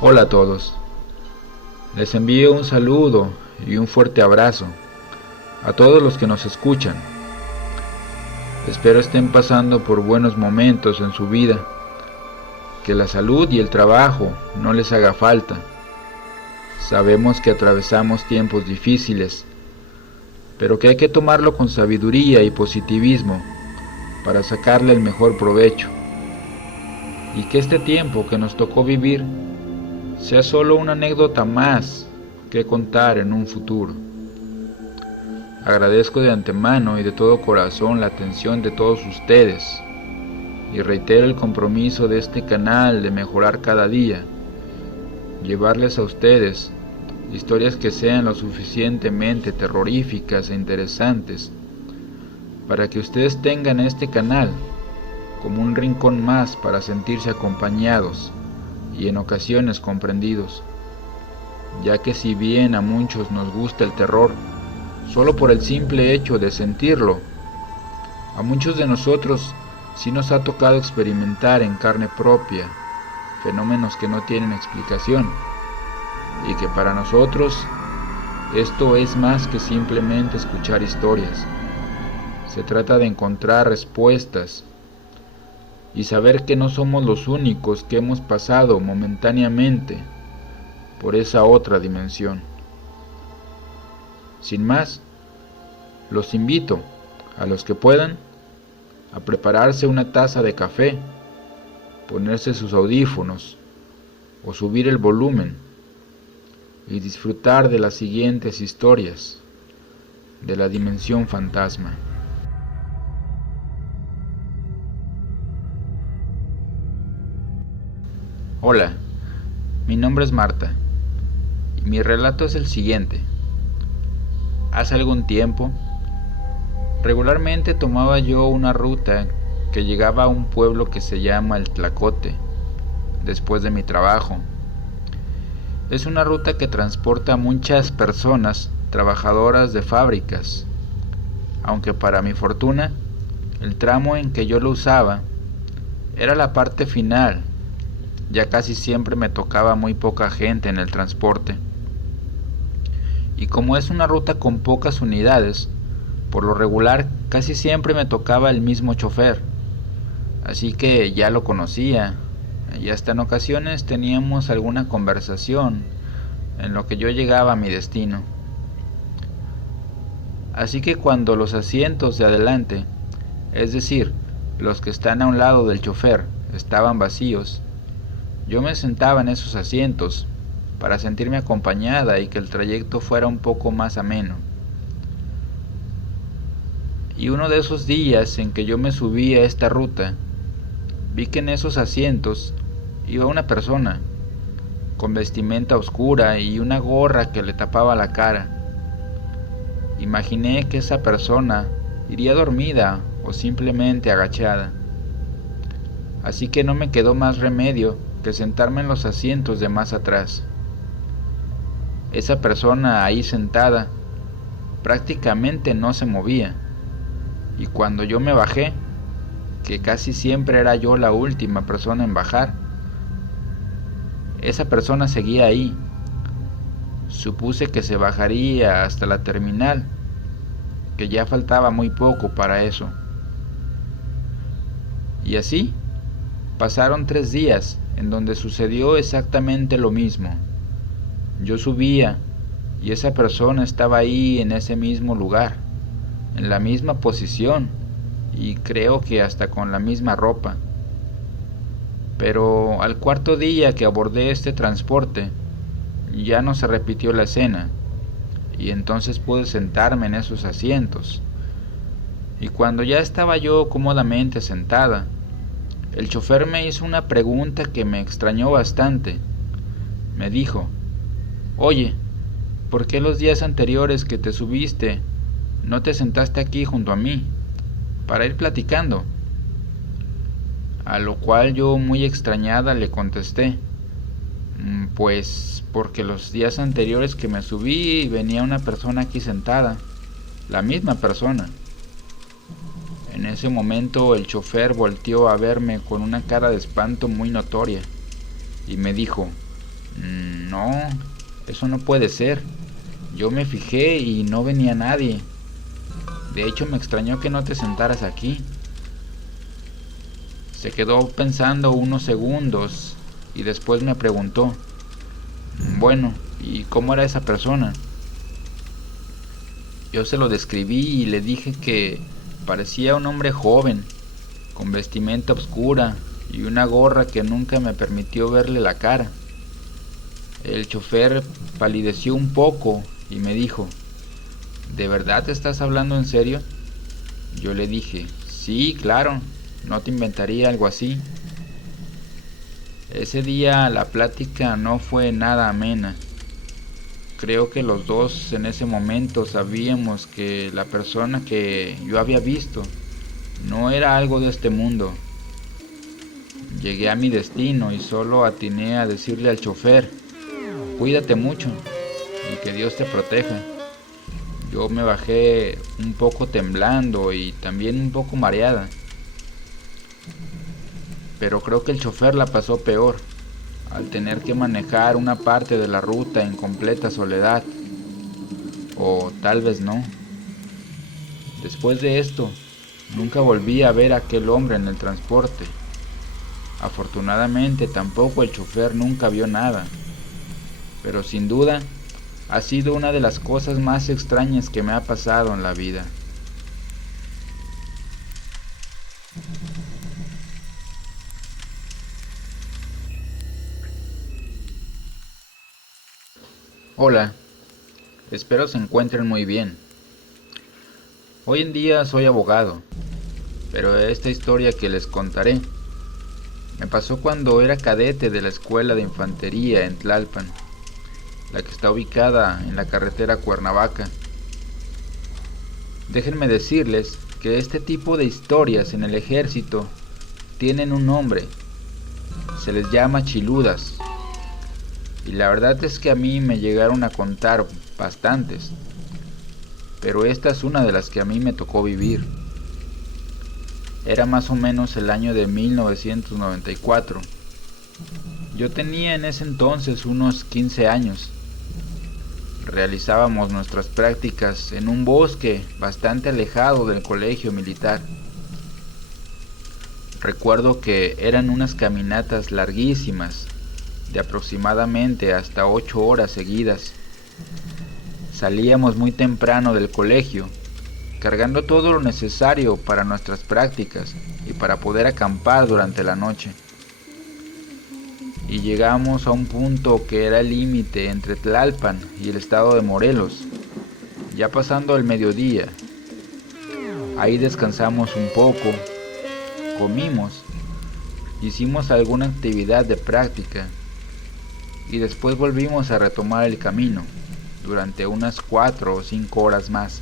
Hola a todos, les envío un saludo y un fuerte abrazo a todos los que nos escuchan. Espero estén pasando por buenos momentos en su vida, que la salud y el trabajo no les haga falta. Sabemos que atravesamos tiempos difíciles, pero que hay que tomarlo con sabiduría y positivismo para sacarle el mejor provecho, y que este tiempo que nos tocó vivir sea solo una anécdota más que contar en un futuro. Agradezco de antemano y de todo corazón la atención de todos ustedes y reitero el compromiso de este canal de mejorar cada día, llevarles a ustedes historias que sean lo suficientemente terroríficas e interesantes para que ustedes tengan este canal como un rincón más para sentirse acompañados y en ocasiones comprendidos, ya que si bien a muchos nos gusta el terror, solo por el simple hecho de sentirlo, a muchos de nosotros sí nos ha tocado experimentar en carne propia fenómenos que no tienen explicación, y que para nosotros esto es más que simplemente escuchar historias. Se trata de encontrar respuestas y saber que no somos los únicos que hemos pasado momentáneamente por esa otra dimensión. Sin más, los invito, a los que puedan, a prepararse una taza de café, ponerse sus audífonos o subir el volumen y disfrutar de las siguientes historias de la dimensión fantasma. Hola, mi nombre es Marta y mi relato es el siguiente. Hace algún tiempo, regularmente tomaba yo una ruta que llegaba a un pueblo que se llama El Tlacote, después de mi trabajo. Es una ruta que transporta a muchas personas trabajadoras de fábricas, aunque para mi fortuna, el tramo en que yo lo usaba era la parte final, ya casi siempre me tocaba muy poca gente en el transporte. Y como es una ruta con pocas unidades, por lo regular casi siempre me tocaba el mismo chofer, así que ya lo conocía, y hasta en ocasiones teníamos alguna conversación en lo que yo llegaba a mi destino. Así que cuando los asientos de adelante, es decir, los que están a un lado del chofer, estaban vacíos, yo me sentaba en esos asientos para sentirme acompañada y que el trayecto fuera un poco más ameno. Y uno de esos días en que yo me subí a esta ruta, vi que en esos asientos iba una persona, con vestimenta oscura y una gorra que le tapaba la cara. Imaginé que esa persona iría dormida o simplemente agachada. Así que no me quedó más remedio que sentarme en los asientos de más atrás. Esa persona ahí sentada prácticamente no se movía, y cuando yo me bajé, que casi siempre era yo la última persona en bajar, esa persona seguía ahí. Supuse que se bajaría hasta la terminal, que ya faltaba muy poco para eso. Y así pasaron 3 días en donde sucedió exactamente lo mismo. Yo subía y esa persona estaba ahí en ese mismo lugar, en la misma posición y creo que hasta con la misma ropa. Pero al 4.º día que abordé este transporte, ya no se repitió la escena y entonces pude sentarme en esos asientos. Y cuando ya estaba yo cómodamente sentada, el chofer me hizo una pregunta que me extrañó bastante. Me dijo: «Oye, ¿por qué los días anteriores que te subiste no te sentaste aquí junto a mí para ir platicando?». A lo cual yo, muy extrañada, le contesté: «Pues porque los días anteriores que me subí venía una persona aquí sentada, la misma persona». En ese momento el chofer volteó a verme con una cara de espanto muy notoria y me dijo: No, eso no puede ser. Yo me fijé y no venía nadie. De hecho, me extrañó que no te sentaras aquí. Se quedó pensando unos segundos y después me preguntó, bueno, ¿y cómo era esa persona? Yo se lo describí y le dije que parecía un hombre joven, con vestimenta oscura y una gorra que nunca me permitió verle la cara. El chofer palideció un poco y me dijo, ¿de verdad te estás hablando en serio? Yo le dije, sí, claro, no te inventaría algo así. Ese día la plática no fue nada amena. Creo que los dos en ese momento sabíamos que la persona que yo había visto no era algo de este mundo. Llegué a mi destino y solo atiné a decirle al chofer, cuídate mucho y que Dios te proteja. Yo me bajé un poco temblando y también un poco mareada. Pero creo que el chofer la pasó peor, al tener que manejar una parte de la ruta en completa soledad. O tal vez no. Después de esto, nunca volví a ver a aquel hombre en el transporte. Afortunadamente tampoco el chofer nunca vio nada. Pero sin duda, ha sido una de las cosas más extrañas que me ha pasado en la vida. Hola, espero se encuentren muy bien. Hoy en día soy abogado, pero esta historia que les contaré me pasó cuando era cadete de la Escuela de Infantería en Tlalpan, la que está ubicada en la carretera Cuernavaca. Déjenme decirles que este tipo de historias en el ejército tienen un nombre, se les llama chiludas. Y la verdad es que a mí me llegaron a contar bastantes, pero esta es una de las que a mí me tocó vivir. Era más o menos el año de 1994. Yo tenía en ese entonces unos 15 años. Realizábamos nuestras prácticas en un bosque bastante alejado del colegio militar. Recuerdo que eran unas caminatas larguísimas, de aproximadamente hasta 8 horas seguidas. Salíamos muy temprano del colegio, cargando todo lo necesario para nuestras prácticas y para poder acampar durante la noche. Y llegamos a un punto que era el límite entre Tlalpan y el estado de Morelos, ya pasando el mediodía. Ahí descansamos un poco, comimos, hicimos alguna actividad de práctica y después volvimos a retomar el camino durante unas 4 o 5 horas más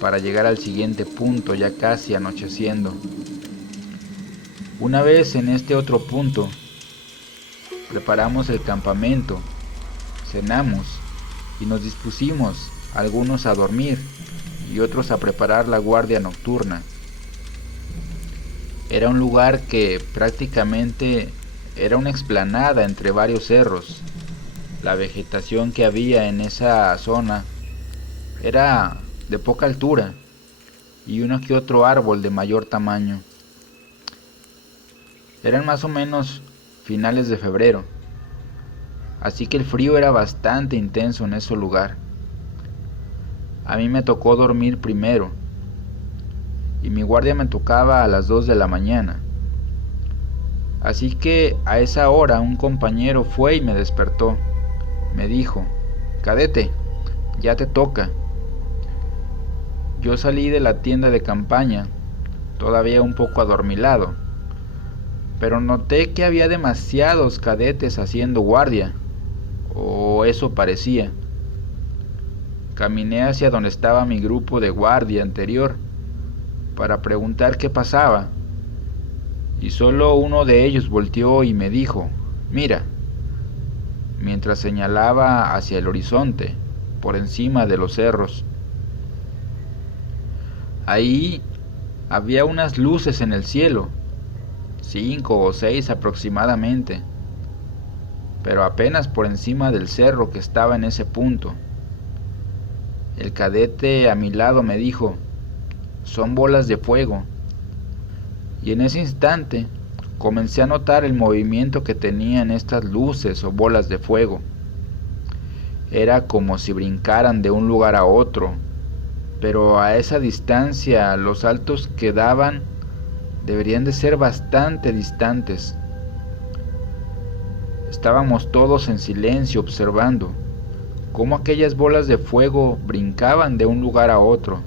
para llegar al siguiente punto ya casi anocheciendo. Una vez en este otro punto, preparamos el campamento, cenamos y nos dispusimos, algunos a dormir y otros a preparar la guardia nocturna. Era un lugar que prácticamente era una explanada entre varios cerros. La vegetación que había en esa zona era de poca altura y uno que otro árbol de mayor tamaño. Eran más o menos finales de febrero, así que el frío era bastante intenso en ese lugar. A mí me tocó dormir primero y mi guardia me tocaba a las 2 de la mañana. Así que a esa hora un compañero fue y me despertó. Me dijo, cadete, ya te toca. Yo salí de la tienda de campaña, todavía un poco adormilado, pero noté que había demasiados cadetes haciendo guardia, o eso parecía. Caminé hacia donde estaba mi grupo de guardia anterior para preguntar qué pasaba, y solo uno de ellos volteó y me dijo, mira, mientras señalaba hacia el horizonte, por encima de los cerros. Ahí había unas luces en el cielo, 5 o 6 aproximadamente. pero apenas por encima del cerro que estaba en ese punto. El cadete a mi lado me dijo: son bolas de fuego. Y en ese instante comencé a notar el movimiento que tenían estas luces o bolas de fuego. Era como si brincaran de un lugar a otro, pero a esa distancia los saltos que daban deberían de ser bastante distantes. Estábamos todos en silencio observando cómo aquellas bolas de fuego brincaban de un lugar a otro,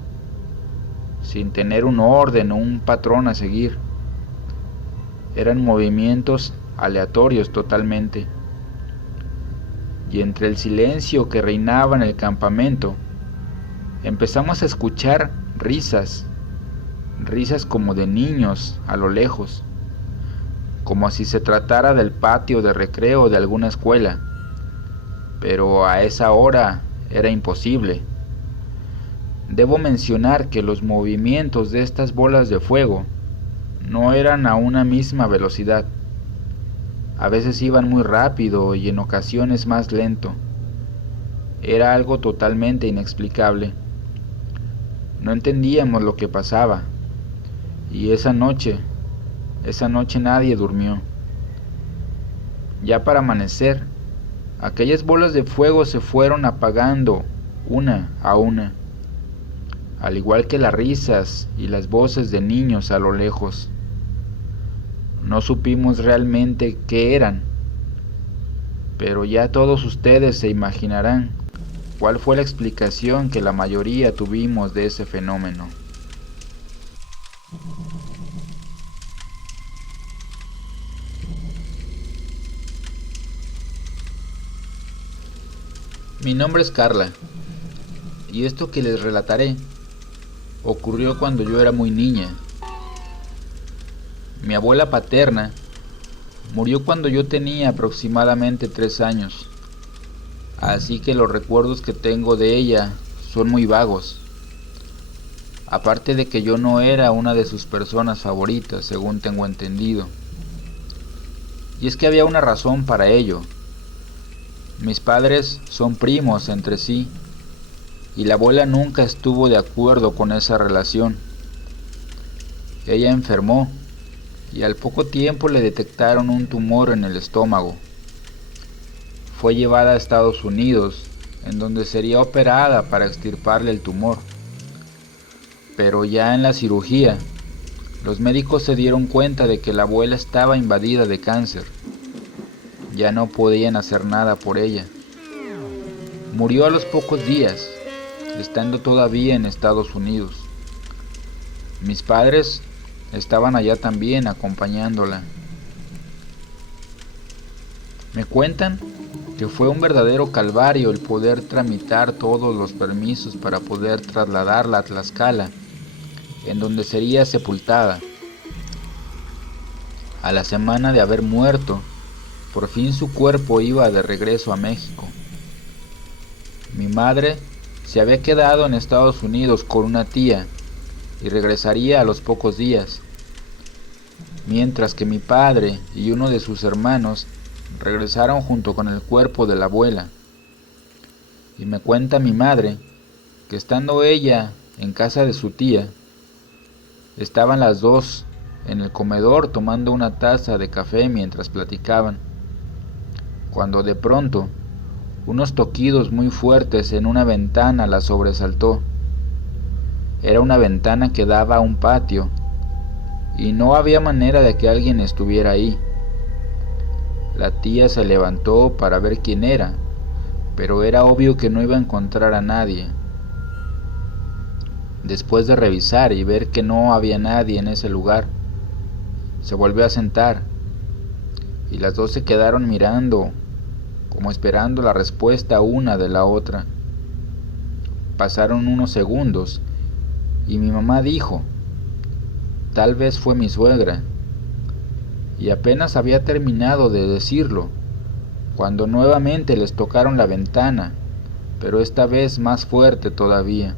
sin tener un orden o un patrón a seguir. Eran movimientos aleatorios totalmente. Y entre el silencio que reinaba en el campamento, empezamos a escuchar risas como de niños a lo lejos, como si se tratara del patio de recreo de alguna escuela, pero a esa hora era imposible. Debo mencionar que los movimientos de estas bolas de fuego no eran a una misma velocidad. A veces iban muy rápido y en ocasiones más lento. Era algo totalmente inexplicable. No entendíamos lo que pasaba. Y esa noche nadie durmió. Ya para amanecer, aquellas bolas de fuego se fueron apagando una a una, al igual que las risas y las voces de niños a lo lejos. No supimos realmente qué eran, pero ya todos ustedes se imaginarán cuál fue la explicación que la mayoría tuvimos de ese fenómeno. Mi nombre es Carla, y esto que les relataré ocurrió cuando yo era muy niña. Mi abuela paterna murió cuando yo tenía aproximadamente 3 años, así que los recuerdos que tengo de ella son muy vagos. Aparte de que yo no era una de sus personas favoritas, según tengo entendido. Y es que había una razón para ello. Mis padres son primos entre sí, y la abuela nunca estuvo de acuerdo con esa relación. Ella enfermó, y al poco tiempo le detectaron un tumor en el estómago. Fue llevada a Estados Unidos, en donde sería operada para extirparle el tumor. Pero ya en la cirugía, los médicos se dieron cuenta de que la abuela estaba invadida de cáncer. Ya no podían hacer nada por ella. Murió a los pocos días, estando todavía en Estados Unidos. Mis padres estaban allá también acompañándola. Me cuentan que fue un verdadero calvario el poder tramitar todos los permisos para poder trasladarla a Tlaxcala, en donde sería sepultada. A la semana de haber muerto, por fin su cuerpo iba de regreso a México. Mi madre se había quedado en Estados Unidos con una tía y regresaría a los pocos días, mientras que mi padre y uno de sus hermanos regresaron junto con el cuerpo de la abuela. Y me cuenta mi madre que estando ella en casa de su tía, estaban las dos en el comedor tomando una taza de café mientras platicaban, cuando de pronto unos toquidos muy fuertes en una ventana la sobresaltó. Era una ventana que daba a un patio, y no había manera de que alguien estuviera ahí. La tía se levantó para ver quién era, pero era obvio que no iba a encontrar a nadie. Después de revisar y ver que no había nadie en ese lugar, se volvió a sentar, y las dos se quedaron mirando, como esperando la respuesta una de la otra. Pasaron unos segundos, y mi mamá dijo: tal vez fue mi suegra. Y apenas había terminado de decirlo, cuando nuevamente les tocaron la ventana, pero esta vez más fuerte todavía.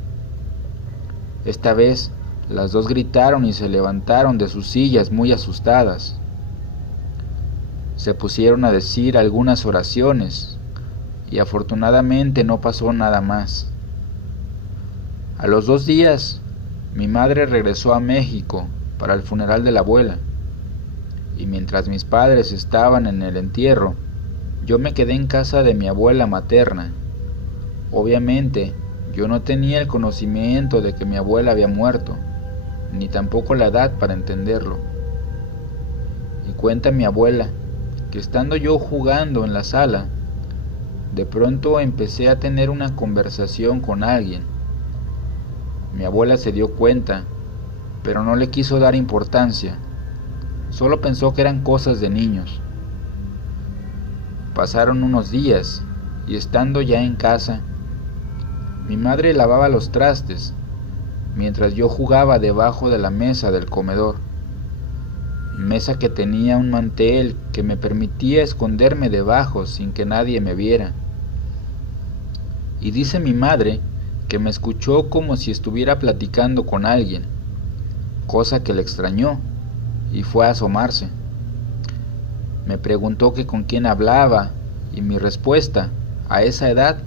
Esta vez las dos gritaron y se levantaron de sus sillas muy asustadas. Se pusieron a decir algunas oraciones y afortunadamente no pasó nada más. A los 2 días, mi madre regresó a México para el funeral de la abuela, y mientras mis padres estaban en el entierro, yo me quedé en casa de mi abuela materna. Obviamente, yo no tenía el conocimiento de que mi abuela había muerto, ni tampoco la edad para entenderlo. Y cuenta mi abuela que estando yo jugando en la sala, de pronto empecé a tener una conversación con alguien. Mi abuela se dio cuenta, pero no le quiso dar importancia. Solo pensó que eran cosas de niños. Pasaron unos días y estando ya en casa, mi madre lavaba los trastes mientras yo jugaba debajo de la mesa del comedor, mesa que tenía un mantel que me permitía esconderme debajo sin que nadie me viera. Y dice mi madre que me escuchó como si estuviera platicando con alguien, cosa que le extrañó y fue a asomarse. Me preguntó que con quién hablaba y mi respuesta, a esa edad,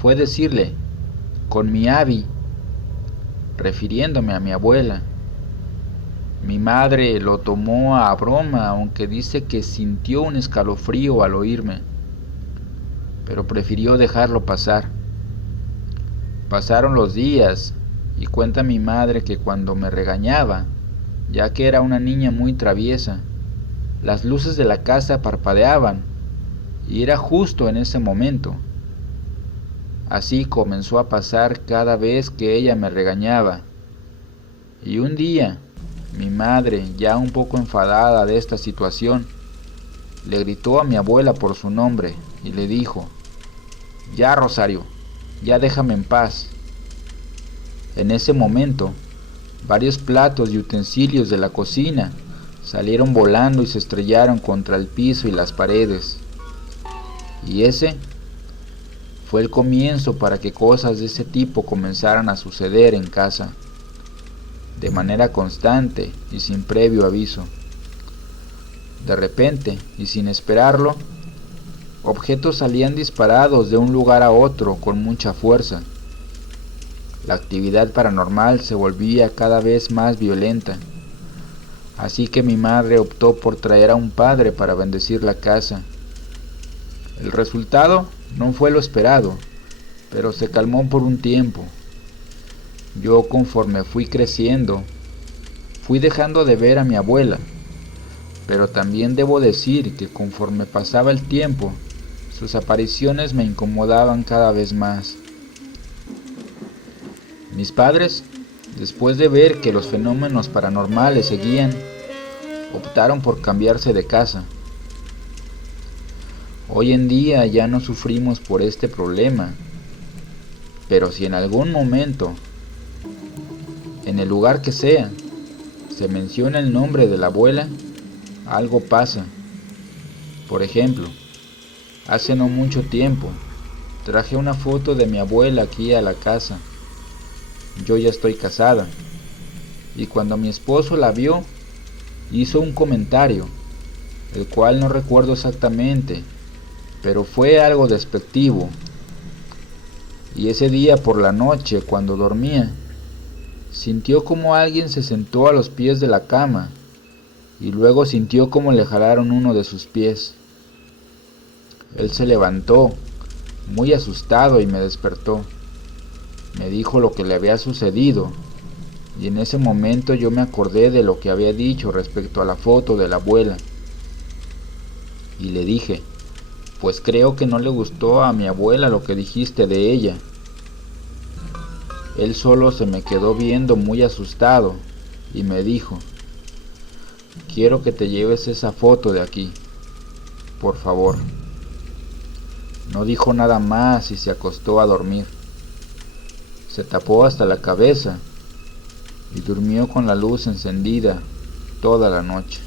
fue decirle, con mi Abby, refiriéndome a mi abuela. Mi madre lo tomó a broma, aunque dice que sintió un escalofrío al oírme, pero prefirió dejarlo pasar. Pasaron los días y cuenta mi madre que cuando me regañaba, ya que era una niña muy traviesa, las luces de la casa parpadeaban y era justo en ese momento. Así comenzó a pasar cada vez que ella me regañaba. Y un día, mi madre, ya un poco enfadada de esta situación, le gritó a mi abuela por su nombre y le dijo, «Ya, Rosario, ya déjame en paz». En ese momento, varios platos y utensilios de la cocina salieron volando y se estrellaron contra el piso y las paredes. Y ese fue el comienzo para que cosas de ese tipo comenzaran a suceder en casa, de manera constante y sin previo aviso. De repente, y sin esperarlo, objetos salían disparados de un lugar a otro con mucha fuerza. La actividad paranormal se volvía cada vez más violenta, así que mi madre optó por traer a un padre para bendecir la casa. El resultado no fue lo esperado, pero se calmó por un tiempo. Yo, conforme fui creciendo, fui dejando de ver a mi abuela, pero también debo decir que conforme pasaba el tiempo, sus apariciones me incomodaban cada vez más. Mis padres, después de ver que los fenómenos paranormales seguían, optaron por cambiarse de casa. Hoy en día ya no sufrimos por este problema, pero si en algún momento, en el lugar que sea, se menciona el nombre de la abuela, algo pasa. Por ejemplo, hace no mucho tiempo, traje una foto de mi abuela aquí a la casa. Yo ya estoy casada, y cuando mi esposo la vio, hizo un comentario, el cual no recuerdo exactamente, pero fue algo despectivo. Y ese día por la noche, cuando dormía, sintió como alguien se sentó a los pies de la cama, y luego sintió como le jalaron uno de sus pies. Él se levantó, muy asustado, y me despertó. Me dijo lo que le había sucedido, y en ese momento yo me acordé de lo que había dicho respecto a la foto de la abuela. Y le dije, pues creo que no le gustó a mi abuela lo que dijiste de ella. Él solo se me quedó viendo muy asustado y me dijo, quiero que te lleves esa foto de aquí, por favor. No dijo nada más y se acostó a dormir. Se tapó hasta la cabeza y durmió con la luz encendida toda la noche.